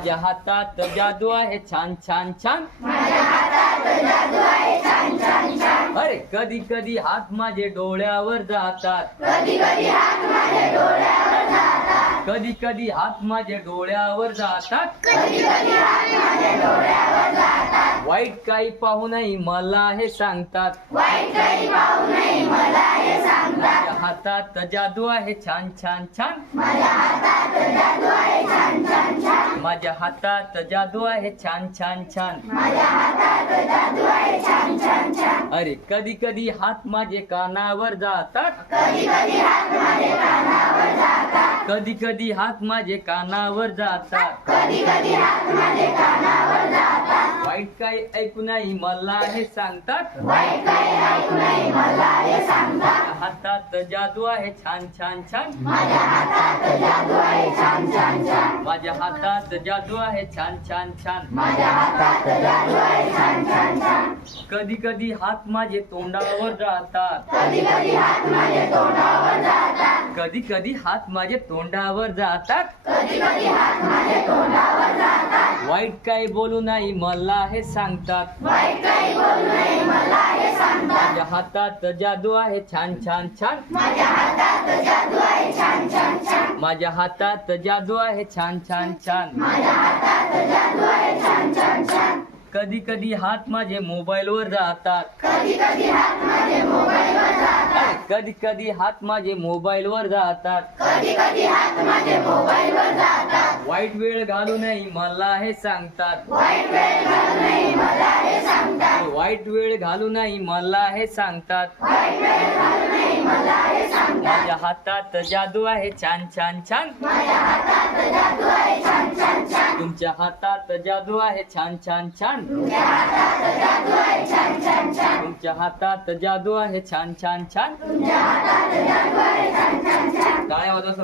माझ्या हातात जादू आहे छान छान छान. माझ्या हातात जादू आहे छान छान छान. अरे कधी कधी हात माझे डोळ्यावर जातात. कधी कधी हात माझ्या डोळ्यावर जातात. कधी कधी हात माझे डोळ्यावर जातात. कधी कधी हात माझ्या डोळ्यावर जातात. वाईट काही पाहू नये मला हे सांगतात. वाईट काही पाहू नये मला हे सांगतात. माझ्या हातात जादू आहे छान छान छान. माझ्या हातात जादू आहे छान छान छान. माझ्या हातात जादू आहे छान छान छान. माझ्या हातात जादू आहे छान छान छान. अरे कधी कधी हात माझे कानावर जातात. कधी कधी हात माझ्या कानावर जातात. कधी कधी हात माझे कानावर जातात. कधी कधी हात माझ्या कानावर जातात. वाईट काही ऐकू नाही मला हे सांगतात. वाईट काही ऐकू नये मला हे सांगतात. माझ्या हातात जादू आहे छान छान छान. माझ्या हातात जादू आहे छान छान छान. माझ्या हातात जादू आहे छान छान छान. माझ्या हातात जादू आहे छान छान छान. कधी कधी हात माझे तोंडावर जातात. कधी कधी हात माझ्या तोंडावर जातात. कधी कधी हात माझे तोंडावर जातात. कधी कधी हात माझ्या तोंडावर जातात. वाईट काही बोलू नाही मला हे सांगतात. वाईट काही बोलू नये मला हे सांगतात. माझ्या हातात जादू आहे छान छान छान. माझ्या हातात जादू आहे छान छान छान. माझ्या हातात जादू आहे छान छान छान. माझ्या हातात जादू आहे छान छान छान. कधी कधी हात माझे मोबाईलवर जातात. कधी कधी हात माझ्या मोबाईलवर जातात. कधी कधी हात माझे मोबाईलवर जातात. कधी कधी हात माझ्या मोबाईलवर जातात. वाईट वेळ घालू नये मला हे सांगतात. वाईट वेळ घालू नये मला हे सांगतात. वाईट वेळ घालू नये मला हे सांगतात. वाईट वेळ घालू नये मला हे सांगतात. माझ्या हातात जादू आहे छान छान छान. माझ्या हातात जादू आहे छान छान छान. तुमच्या हातात जादू आहे छान छान छान. तुझ्या हातात जादू आहे छान छान छान. तुमच्या हातात जादू आहे छान छान छान. तुझ्या हातात जादू आहे छान छान छान. टाळ्या वाजवा सर्व.